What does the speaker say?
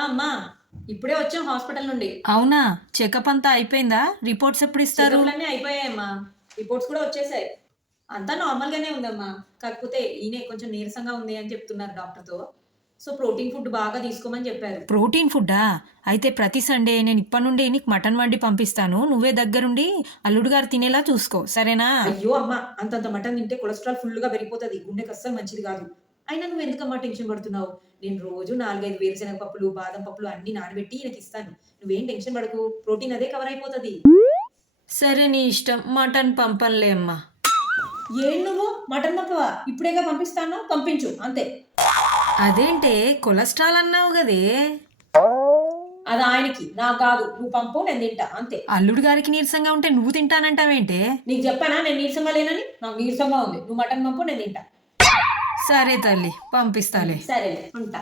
అమ్మా ఇప్పుడే వచ్చాం హాస్పిటల్ నుండి. అవునా? చెకప్ అంతా అయిపోయిందా? రిపోర్ట్స్ ఎప్పుడు ఇస్తారు? చెకప్లన్నీ అయిపోయాయమ్మా, రిపోర్ట్స్ కూడా వచ్చేసాయి. అంతా నార్మల్గానే ఉందమ్మా. కాకపోతే ఈయనే కొంచెం నీరసంగా ఉంది అని చెప్తున్నారు డాక్టర్తో. సో ప్రోటీన్ ఫుడ్ బాగా తీసుకోమని చెప్పారు. ప్రోటీన్ ఫుడ్డా? అయితే ప్రతి సండే నేను ఇప్పటి నుండి నీకు మటన్ వండి పంపిస్తాను. నువ్వే దగ్గరుండి అల్లుడు గారు తినేలా చూసుకో, సరేనా? అయ్యో అమ్మా, అంతంత మటన్ తింటే కొలెస్ట్రాల్ ఫుల్గా పెరిగిపోతుంది, గుండెకి అస్సలు మంచిది కాదు. అయినా నువ్వు ఎందుకమ్మా టెన్షన్ పడుతున్నావు? నేను రోజు 4-5 వేరుశనగ పప్పులు, బాదం పప్పులు అన్ని నానబెట్టి ఈయనకి ఇస్తాను. నువ్వేం టెన్షన్ పడకు, ప్రోటీన్ అదే కవర్ అయిపోతుంది. సరే నీ ఇష్టం, మటన్ పంపంలే అమ్మా. ఏం నువ్వు మటన్ పంపవా? ఇప్పుడేగా పంపిస్తాను, పంపించు అంతే. అదేంటే కొలెస్ట్రాల్ అన్నావు కదే? అది ఆయనకి, నాకు కాదు. నువ్వు పంపు, నేను తింటా అంతే. అల్లుడు గారికి నీరసంగా ఉంటే నువ్వు తింటానంటావేంటే? నీకు చెప్పానా నేను నీరసంగా లేనని? నాకు నీరసంగా ఉంది, నువ్వు మటన్ పంపు, నేను తింటా. సరే తల్లి, పంపిస్తాలే. సరే ఉంటా.